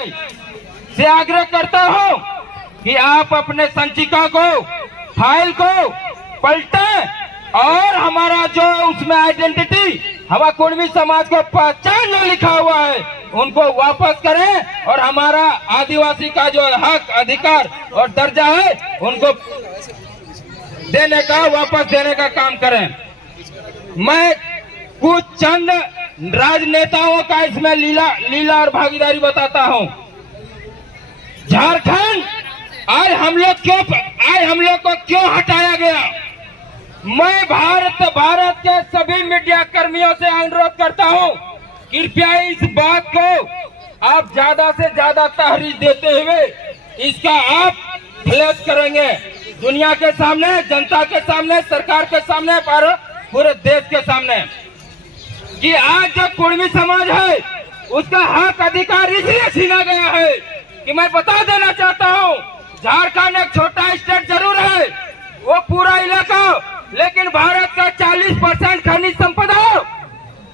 से आग्रह करता हूं कि आप अपने संचिका को, फाइल को पलटें और हमारा जो उसमें आइडेंटिटी, हमारा कुर्मी समाज को पहचान जो लिखा हुआ है उनको वापस करें और हमारा आदिवासी का जो हक, अधिकार और दर्जा है उनको देने का, वापस देने का काम करें। मैं कुछ चंद राजनेताओं का इसमें लीला और भागीदारी बताता हूं। झारखंड आज हम लोग को क्यों हटाया गया? मैं भारत के सभी मीडिया कर्मियों से अनुरोध करता हूं, कृपया इस बात को आप ज्यादा से ज्यादा तहरीर देते हुए इसका आप फ्लैश करेंगे दुनिया के सामने, जनता के सामने, सरकार के सामने, पूरे देश के सामने, कि आज जो कुर्मी समाज है उसका हक अधिकार इसलिए छीना गया है कि मैं बता देना चाहता हूं, झारखंड एक छोटा स्टेट जरूर है, वो पूरा इलाका, लेकिन भारत का 40% खनिज संपदा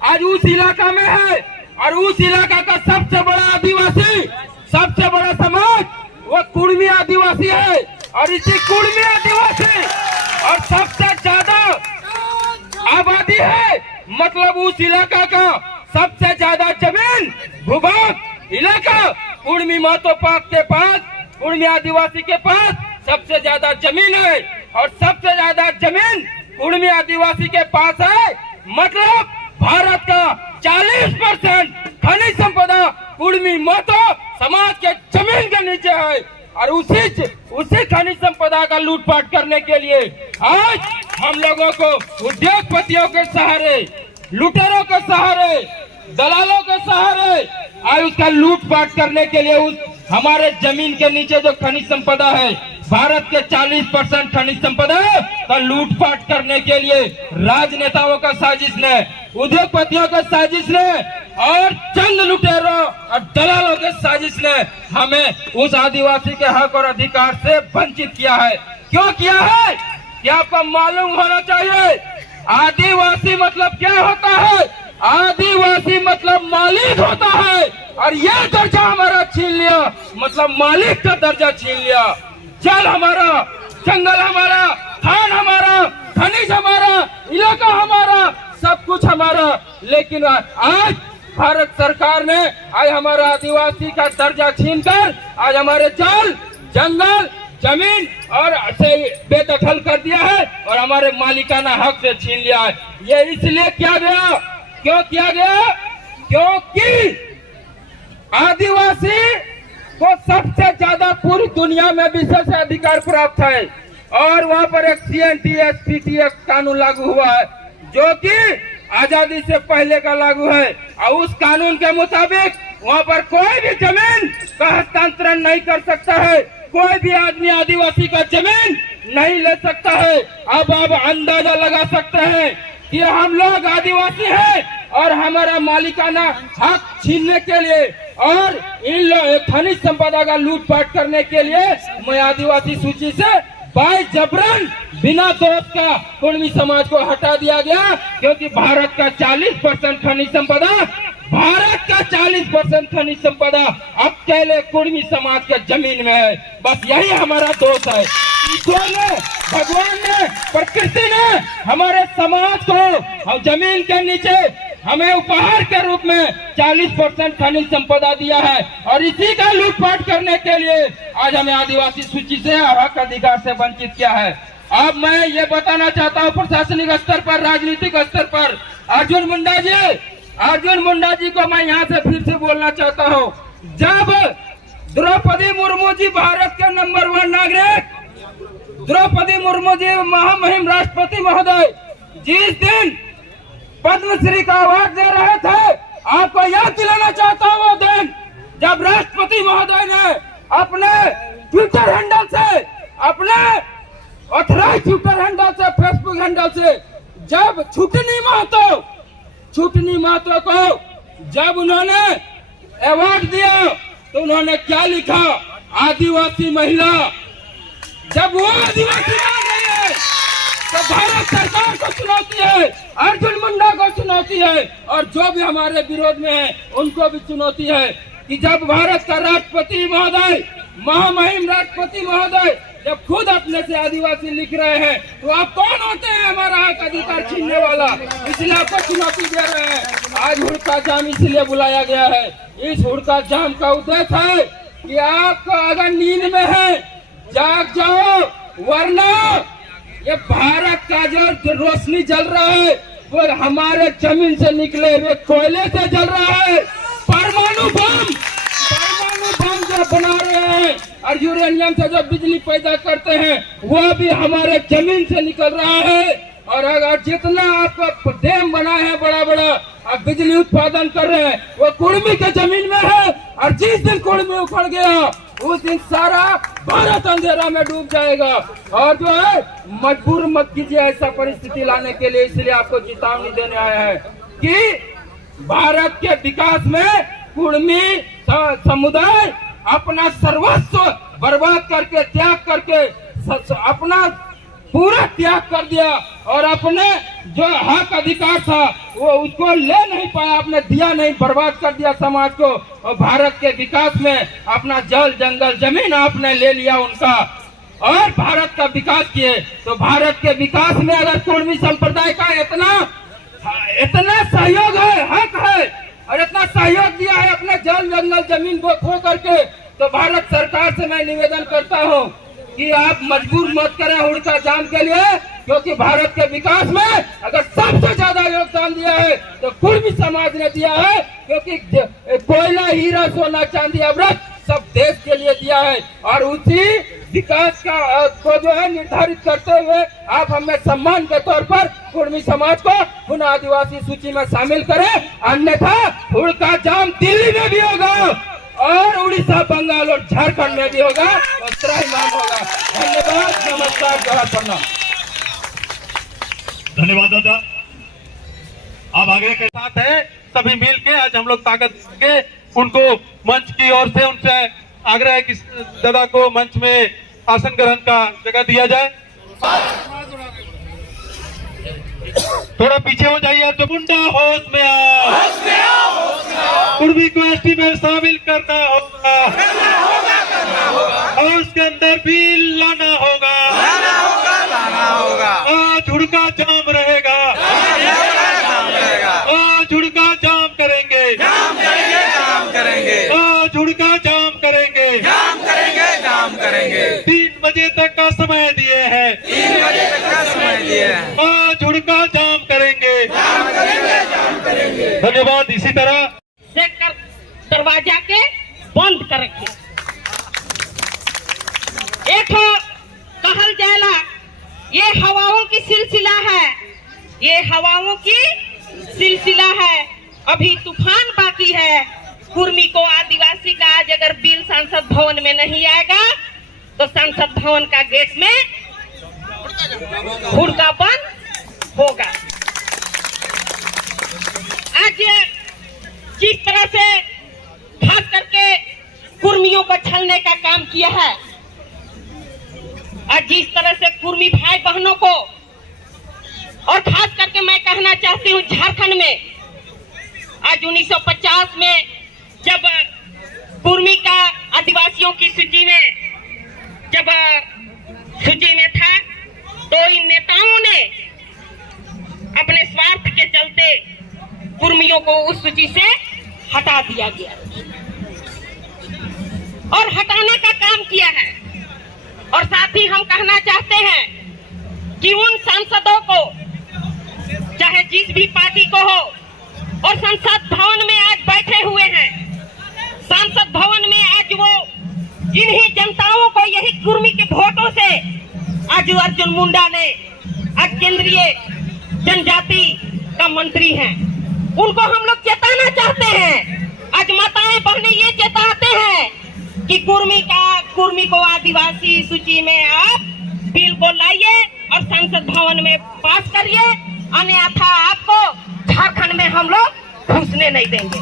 आज उस इलाका में है और उस इलाका का सबसे बड़ा आदिवासी, सबसे बड़ा समाज वो कुर्मी आदिवासी है और इसी कुर्मी आदिवासी और सबसे ज्यादा आबादी है, मतलब उस इलाका का सबसे ज्यादा जमीन, भूभाग इलाका कुर्मी महतो पाक के पास, कुर्मी आदिवासी के पास सबसे ज्यादा जमीन है और सबसे ज्यादा जमीन कुर्मी आदिवासी के पास है, मतलब भारत का 40% खनिज संपदा कुर्मी महतो समाज के जमीन के नीचे है और उसी खनिज संपदा का लूटपाट करने के लिए आज हम लोगों को उद्योगपतियों के सहारे, लुटेरों के सहारे, दलालों के सहारे आज उसका लूटपाट करने के लिए उस हमारे जमीन के नीचे जो खनिज संपदा है, भारत के 40% खनिज संपदा का लूटपाट करने के लिए राजनेताओं का साजिश ने, उद्योगपतियों का साजिश ने और चंद लुटेरों और दलालों के साजिश ने हमें उस आदिवासी के हक और अधिकार से वंचित किया है। क्यों किया है? क्या आपको मालूम होना चाहिए आदिवासी मतलब क्या होता है? आदिवासी मतलब मालिक होता है और यह दर्जा हमारा छीन लिया, मतलब मालिक का दर्जा छीन लिया। जल हमारा, जंगल हमारा, खान हमारा, खनिज हमारा, इलाका हमारा, सब कुछ हमारा, लेकिन आज भारत सरकार ने आज हमारा आदिवासी का दर्जा छीनकर आज हमारे जल, जंगल, जमीन और से बेदखल कर दिया है और हमारे मालिकाना हक से छीन लिया है। ये इसलिए किया गया, क्यों किया गया? क्योंकि आदिवासी को सबसे ज्यादा पूरी दुनिया में विशेष अधिकार प्राप्त है और वहाँ पर एक CNTS-PT कानून लागू हुआ है जो कि आजादी से पहले का लागू है और उस कानून के मुताबिक वहाँ पर कोई भी जमीन का हस्तांतरण नहीं कर सकता है, कोई भी आदमी आदिवासी का जमीन नहीं ले सकता है। अब आप अंदाजा लगा सकते हैं कि हम लोग आदिवासी हैं और हमारा मालिकाना हक छीनने के लिए और इन खनिज संपदा का लूटपाट करने के लिए मैं आदिवासी सूची से बाय जबरन बिना दोष का कुर्मी समाज को हटा दिया गया, क्योंकि भारत का 40% खनिज संपदा, भारत का 40% खनिज संपदा अकेले कुर्मी समाज के जमीन में है। बस यही हमारा दोष है। ईश्वर ने, भगवान ने, प्रकृति ने हमारे समाज को जमीन के नीचे हमें उपहार के रूप में 40% खनिज संपदा दिया है और इसी का लूटपाट करने के लिए आज हमें आदिवासी सूची से और हक अधिकार से वंचित किया है। अब मैं ये बताना चाहता हूँ प्रशासनिक स्तर पर, राजनीतिक स्तर पर, अर्जुन मुंडा जी को मैं यहाँ से फिर से बोलना चाहता हूँ। जब द्रौपदी मुर्मू जी भारत के नंबर 1 नागरिक, द्रौपदी मुर्मू जी महामहिम राष्ट्रपति महोदय जिस दिन पद्मश्री का अवार्ड दे रहे थे, आपको याद दिलाना चाहता हूँ वो दिन जब राष्ट्रपति महोदय ने अपने ट्विटर हैंडल से, अपने ऑथराइज्ड ट्विटर हैंडल से, फेसबुक हैंडल से, जब छुटनी महतो को जब उन्होंने अवार्ड दिया तो उन्होंने क्या लिखा? आदिवासी महिला। जब वो आदिवासी आ गई है तो भारत सरकार को चुनौती है, अर्जुन मुंडा को चुनौती है और जो भी हमारे विरोध में है उनको भी चुनौती है। कि जब भारत का राष्ट्रपति महोदय, महामहिम राष्ट्रपति महोदय जब खुद अपने से आदिवासी लिख रहे हैं, तो आप कौन होते हैं हमारा हक अधिकार छीनने वाला? इसलिए आपको चुनौती दे रहे हैं। आज हुड़का जाम इसलिए बुलाया गया है। इस हुड़का जाम का उद्देश्य है कि आपको अगर नींद में है जाग जाओ, वरना ये भारत का जो रोशनी जल रहा है वो हमारे जमीन से निकले हुए कोयले से जल रहा है। परमाणु बम जो बना रहे हैं और यूरेनियम से जो बिजली पैदा करते हैं वो भी हमारे जमीन से निकल रहा है। और अगर जितना आपका डैम बना है बड़ा बड़ा, आप बिजली उत्पादन कर रहे हैं, वो कुर्मी के जमीन में है। और जिस दिन कुर्मी उखड़ गया उस दिन सारा भारत अंधेरा में डूब जाएगा। और जो है मजबूर मत कीजिए ऐसा परिस्थिति लाने के लिए। इसलिए आपको चेतावनी देने आए हैं कि भारत के विकास में कुर्मी समुदाय अपना सर्वस्व बर्बाद करके, त्याग करके, अपना पूरा त्याग कर दिया और अपने जो हक अधिकार था वो उसको ले नहीं पाया, आपने दिया नहीं, बर्बाद कर दिया समाज को। और भारत के विकास में अपना जल जंगल जमीन आपने ले लिया उनका और भारत का विकास किए। तो भारत के विकास में अगर कुर्मी संप्रदाय का इतना सहयोग है, हक है और इतना सहयोग दिया है अपने जल जंगल जमीन को खो करके, तो भारत सरकार से मैं निवेदन करता हूं कि आप मजबूर मत करें हुड़का जाम के लिए, क्योंकि भारत के विकास में अगर सबसे ज्यादा योगदान दिया है तो कुर्मी समाज ने दिया है। क्योंकि कोयला, हीरा, सोना, चांदी, अवरत सब देश के लिए दिया है। और उसी विकास का को जो है निर्धारित करते हुए आप हमें सम्मान के तौर पर कुर्मी समाज को पुनः आदिवासी सूची में शामिल करें, अन्यथा हुड़का जाम दिल्ली में भी होगा और उड़ीसा, बंगाल और झारखंड में भी होगा और त्राहिमाम होगा। धन्यवाद, नमस्कार, जय प्रणाम। धन्यवाद दादा। आप आगे के साथ है सभी मिल के आज हम लोग ताकत के उनको मंच की ओर से उनसे आग्रह है कि दादा को मंच में आसन ग्रहण का जगह दिया जाए। थोड़ा पीछे हो जाइए। तो मुंडा होश में आओ, कुर्मी को एसटी में शामिल करना होगा और उसके अंदर बिल लाना होगा। आज हुड़का जाम रहेगा, आज हुड़का जाम करेंगे, आज हुड़का जाम करेंगे। 3 बजे तक का समय दिए हैं, आज हुड़का जाम करेंगे। धन्यवाद। इसी तरह से दरवाजा के बंद कर रखे। एक कहल जाएला ये हवाओं की सिलसिला है, ये हवाओं की सिलसिला है, अभी तूफान बाकी है। कुर्मी को आदिवासी का आज अगर बिल संसद भवन में नहीं आएगा तो संसद भवन का गेट में हुड़का बंद होगा। आज जिस तरह से खास करके कुर्मियों को छलने का काम किया है और जिस तरह से कुर्मी भाई बहनों को, और खास करके मैं कहना चाहती हूँ झारखंड में आज 1950 में जब कुर्मी का आदिवासियों की सूची में था तो इन नेताओं ने अपने स्वार्थ के चलते कुर्मियों को उस सूची से हटा दिया गया और हटाने का काम किया है। और साथ ही हम कहना चाहते हैं कि उन सांसदों को, चाहे जिस भी पार्टी को हो, और संसद भवन में आज बैठे हुए हैं, संसद भवन में आज वो जिन्हीं जनताओं को यही कुर्मी के वोटों से आज अर्जुन मुंडा ने आज केंद्रीय जनजाति का मंत्री हैं, उनको हम लोग चेताना चाहते हैं। आज माताएं बहनें ये चेताते हैं कि कुर्मी को आदिवासी सूची में आप बिल को लाइए और संसद भवन में पास करिए, अन्यथा आपको झारखंड में हम लोग घुसने नहीं देंगे।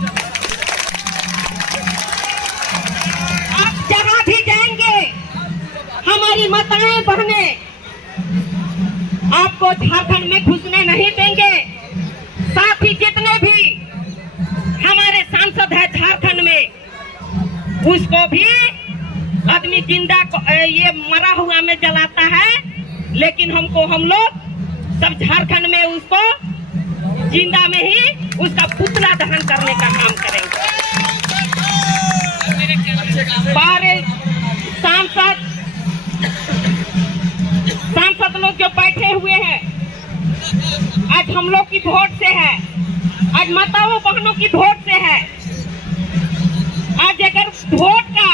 आप जहां भी जाएंगे हमारी माताएं बहनें आपको झारखंड में घुसने नहीं देंगे। साथ ही जितने भी हमारे सांसद हैं झारखंड में उसको भी आदमी जिंदा ये मरा हुआ में जलाता है, लेकिन हम लोग सब झारखंड में उसको जिंदा में ही उसका पुतला दहन करने का काम करेंगे। बाहर सांसद लोग जो बैठे हुए हैं, आज हम लोग की वोट से है, आज माताओं बहनों की वोट से है। आज अगर वोट का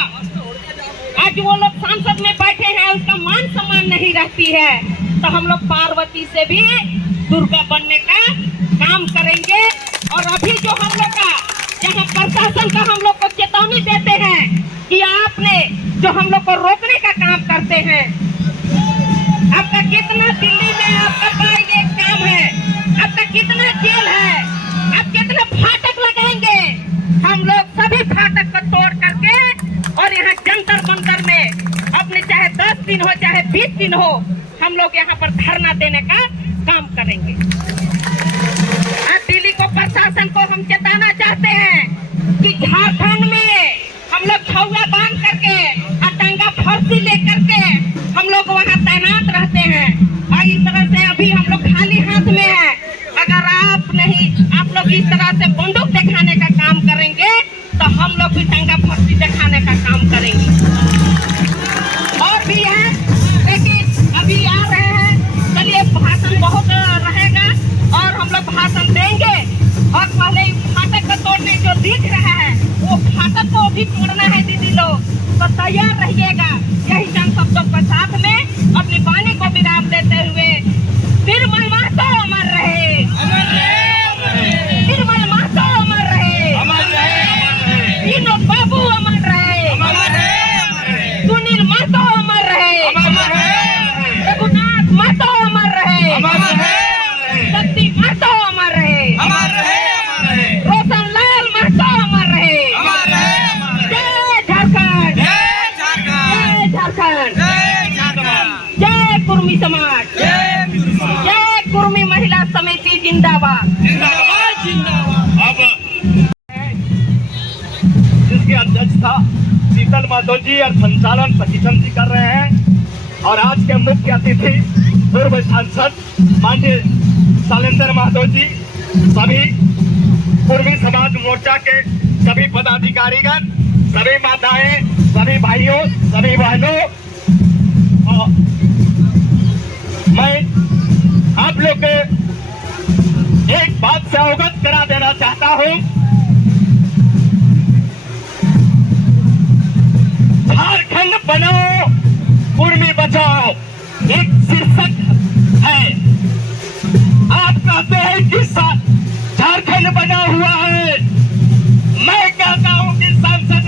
आज वो लोग सांसद में बैठे हैं, उसका मान सम्मान नहीं रहती है, तो हम लोग पार्वती से भी दुर्गा बनने का काम करेंगे। और अभी जो हम लोग का यहाँ प्रशासन का हम लोग को चेतावनी देते हैं कि आपने जो हम लोग को रोकने का काम करते हैं, आपका कितना दिल्ली में आपका ये काम है, आपका कितना जेल है, आप कितना फाटक लगाएंगे। हम लोग सभी फाटक को तोड़ करके और यहाँ जंतर मंतर में अपने चाहे 10 दिन हो चाहे 20 दिन हो, हम लोग यहाँ पर धरना देने का काम करेंगे। आज दिल्ली को प्रशासन को हम चेताना चाहते हैं कि झारखंड में हम लोग छौआ बांध करके और टांगा फर्सी लेकर के हम लोग वहाँ तैनात रहते हैं, और इस तरह से अभी हम लोग खाली हाथ में है। अगर आप लोग इस तरह से बंदूक दिखाने का काम करेंगे, तो हम लोग भी टांगा फर्सी दिखाने का काम करेंगे। और भी है, लेकिन अभी आ रहे हैं, चलिए भाषण बहुत रहेगा और हम लोग भाषण देंगे। और पहले फाटक को तोड़ने जो दिख रहा है, वो फाटक को भी तोड़ना है दीदी लोग, तो तैयार रहिएगा। यही चंद शब्दों के साथ में अपनी वाणी को विराम देते हुए, निर्मल महतो अमर रहे, निर्मल महतो अमर रहे, विनोद बाबू अमर रहे, सुनील महतो अमर रहे, रघुनाथ महतो अमर रहे, शक्ति महतो अमर रहे, रोशन लाल महतो अमर रहे। जय झारखंड, जय झारखंड, जय कुर्मी समाज, जय कुर्मी महिला समिति जिंदाबाद। अब जिसकी अध्यक्षता शीतल माधव जी और संचालन सतीशन जी कर रहे हैं, और आज के मुख्य अतिथि पूर्व सांसद माननीय शैलेंद्र माधव जी, सभी कुर्मी समाज मोर्चा के सभी पदाधिकारीगण, सभी माताएं, सभी भाइयों, सभी बहनों, मैं आप लोग के एक बात से अवगत करा देना चाहता हूं। झारखंड बनाओ, कुर्मी बचाओ, एक शीर्षक है। आप कहते हैं कि झारखंड बना हुआ है, मैं कहता हूं कि सांसद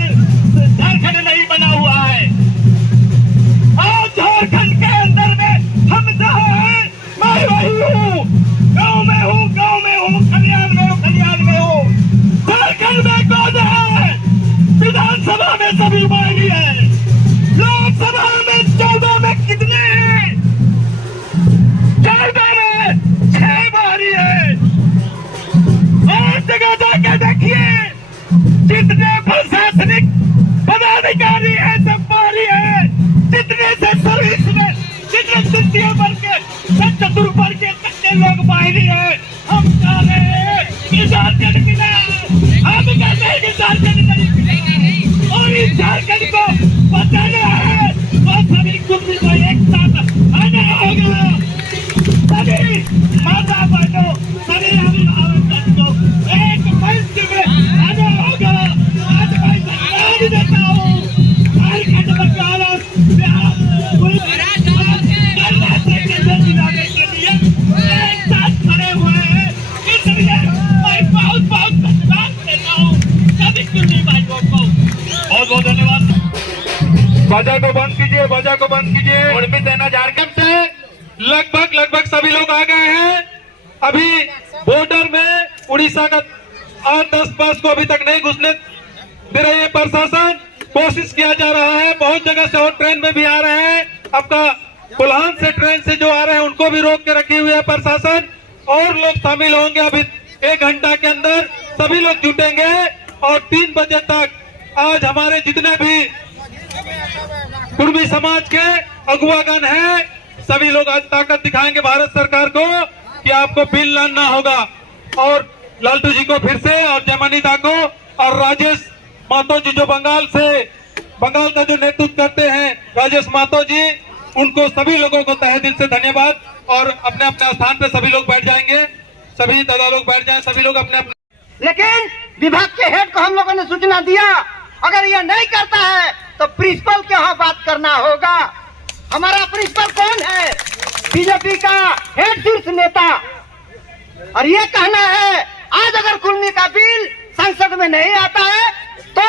झारखंड नहीं बना हुआ है। और झारखंड के अंदर में हम जहां हैं, मैं वही हूँ, गांव में हूँ, खलियान में हूँ। झारखंड में कौन है? विधानसभा में सभी बागी है, लोकसभा में 14 में कितने हैं? 14 में 6 बारी है। और जगह जाके देखिए, जितने प्रशासनिक पदाधिकारी है सब बारी है, जितने से सर्विस में, जितने तृतीय वर्ग के, चतुर्थ वर्ग के कितने लोग बाहरी है। हम कह रहे हैं कि झारखंड मिला, हम कहते हैं कि झारखंड नहीं मिलेगा, और इस झारखंड को बचाना है तो सभी कुर्मी को एक साथ आना होगा। सभी माता बहनों, सभी अभिभावक को एक मंच में आना होगा। आज मैं धन्यवाद देता हूँ झारखंड बचाना के लिए एक साथ खड़े हुए हैं, इसलिए मैं बहुत बहुत धन्यवाद देता हूँ सभी कुर्मी भाइयों को। बहुत बहुत धन्यवाद। बाजा को बंद कीजिए, बाजा को बंद कीजिए। कुर्मी सेना झारखंड से लगभग सभी लोग आ गए हैं। अभी बॉर्डर में उड़ीसा का 8-10 बस को अभी तक नहीं घुसने दे रही है प्रशासन, कोशिश किया जा रहा है। बहुत जगह से और ट्रेन में भी आ रहे हैं, आपका कोल्हान से ट्रेन से जो आ रहे हैं उनको भी रोक के रखी हुई है प्रशासन। और लोग शामिल होंगे, अभी 1 घंटा के अंदर सभी लोग जुटेंगे और 3 बजे तक आज हमारे जितने भी कुर्मी समाज के अगुवागण हैं, सभी लोग आज ताकत दिखाएंगे भारत सरकार को कि आपको बिल लाना होगा। और लालटू जी को फिर से, और जयमनीता को, और राजेश मातो जी जो बंगाल का जो नेतृत्व करते हैं, राजेश मातो जी, उनको सभी लोगों को तहे दिल से धन्यवाद। और अपने अपने स्थान पे सभी लोग बैठ जाएंगे, सभी दादा लोग बैठ जाएं, सभी लोग अपने अपने। लेकिन विभाग के हेड को हम लोगों ने सूचना दिया, अगर यह नहीं करता है तो प्रिंसिपल के यहाँ बात करना होगा। हमारा प्रिंसिपल कौन है? बीजेपी का हेड शीर्ष नेता। और ये कहना है आज अगर कुर्मी का बिल संसद में नहीं आता है तो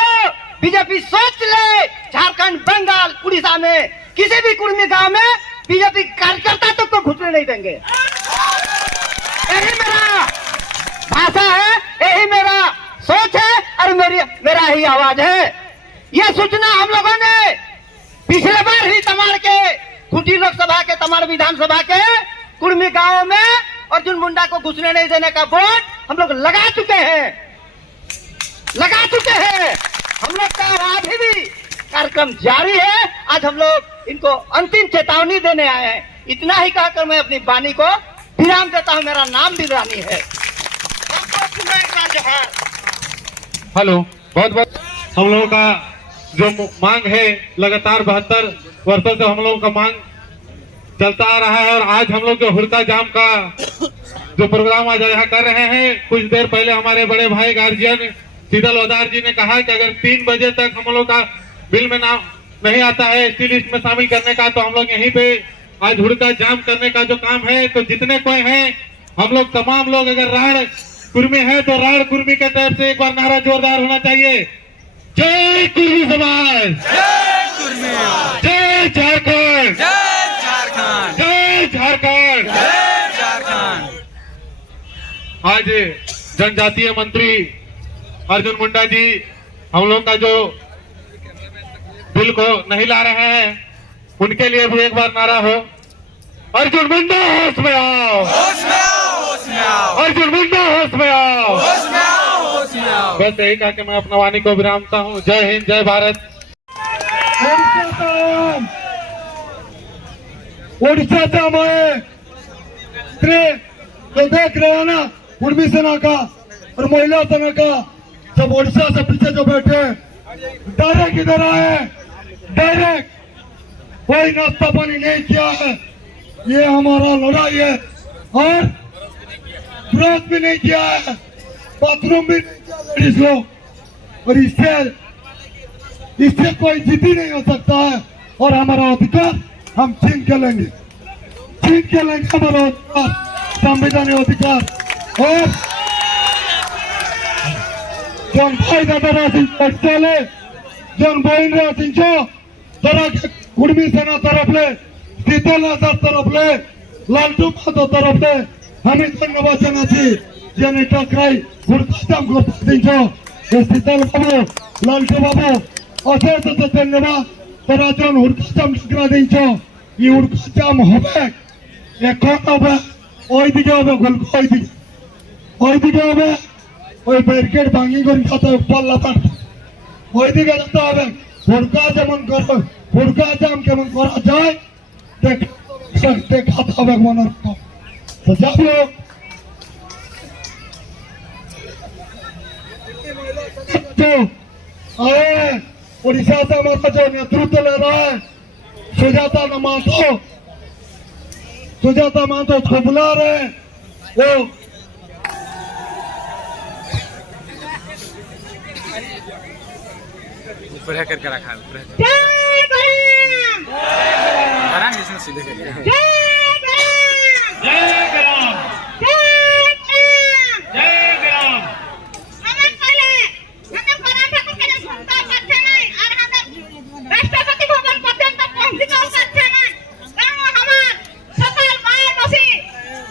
बीजेपी सोच ले, झारखंड, बंगाल, उड़ीसा में किसी भी कुर्मी गांव में बीजेपी कार्यकर्ता तक तो घुसने नहीं देंगे। यही मेरा भाषा है, यही मेरा सोच है और मेरा ही आवाज है। यह सूचना हम लोगों ने पिछले बार ही तमाड़ के, खूंटी लोकसभा के, तमाड़ विधानसभा के कुर्मी गांव में अर्जुन मुंडा को घुसने नहीं देने का बोर्ड हम लोग लगा चुके हैं। हम लोग का अभी भी कार्यक्रम जारी है। आज हम लोग इनको अंतिम चेतावनी देने आए हैं। इतना ही कहकर मैं अपनी वाणी को विराम देता हूं। मेरा नाम भी रानी है। हेलो, बहुत बहुत हम लोगों का जो मांग है लगातार 72 वर्षों से हम लोगों का मांग चलता आ रहा है। और आज हम लोग जो हुड़का जाम का जो प्रोग्राम आज यहाँ कर रहे हैं, कुछ देर पहले हमारे बड़े भाई गार्जियन शीतल वदार जी ने कहा कि अगर 3 बजे तक हम लोग का बिल में नाम नहीं आता है एसटी लिस्ट में शामिल करने का, तो हम लोग यहीं पे आज हुड़का जाम करने का जो काम है, तो जितने कोई हैं हम लोग तमाम लोग, अगर राड़ कुर्मी है तो राड़ कुर्मी के तरफ से एक बार नारा जोरदार होना चाहिए। जय कुर्मी समाज, जय झारखंड, जय झारखंड। आज जनजातीय मंत्री अर्जुन मुंडा जी हम लोग का जो बिल को नहीं ला रहे हैं, उनके लिए भी एक बार नारा हो, अर्जुन मुंडा होश में आओ, अर्जुन मुंडा होश में आओ। बस यही कहा कि मैं अपना वाणी को विरामता हूँ। जय हिंद, जय भारत। ओडिशा से हमारे तो देख रहे हैं ना, कुर्मी सेना का और महिला सेना का सब ओडिशा से पीछे जो बैठे डायरेक्ट इधर आए, डायरेक्ट कोई नाश्ता पानी नहीं किया है। ये हमारा लड़ाई है और ब्रश भी नहीं किया है, बाथरूम भी नहीं किया लेडीज लोग। और इससे कोई जीत ही नहीं हो सकता है। और हमारा अधिकार हम छीन के लेंगे हमारा अधिकार, संवैधानिक अधिकार। और जन भाई दादा चले, जन बहन तरह के कुर्मी सेना तरफ ले, शीतल तरफ ले, लालटू मातो तरफ ले हमें धन्यवाद जानाची जेने टकराई हुड़काजाम करता शीतल बाबू, लालटू बाबू अशेष धन्यवाद। तरा जन हुड़काजाम टकरा दिंचो, ये हुड़काजाम होबे, এখন হবে ওইদিকে হবে, ওইদিকে হবে, ওই ব্যারিকেড ভাঙি করে যেতে হবে, পাল্লা পাল্টা ওইদিকে যেতে হবে। হুড়কা জাম কেমন করা যায় দেখাতে হবে মনে রাখো। তো যাবো तो आए उड़ीसा से हमारा जो नेतृत्व ले रहा है सुजाता मातो उसको बुला रहे हैं। वो ऊपर है करके रखा है, ऊपर है सीधे करिए। राष्ट्रपति भवन पर्यंत पहुंचने का सच्चा है कारण हमार सकल माय मसी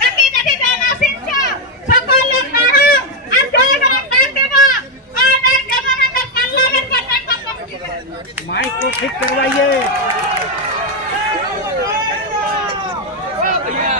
जति जति जाना सिंचा सकल लोग कहा हम जय गरम कर देवा और देश के अंदर पार्लियामेंट पर्यंत पहुंचे। माइक को ठीक करवाइए। भैया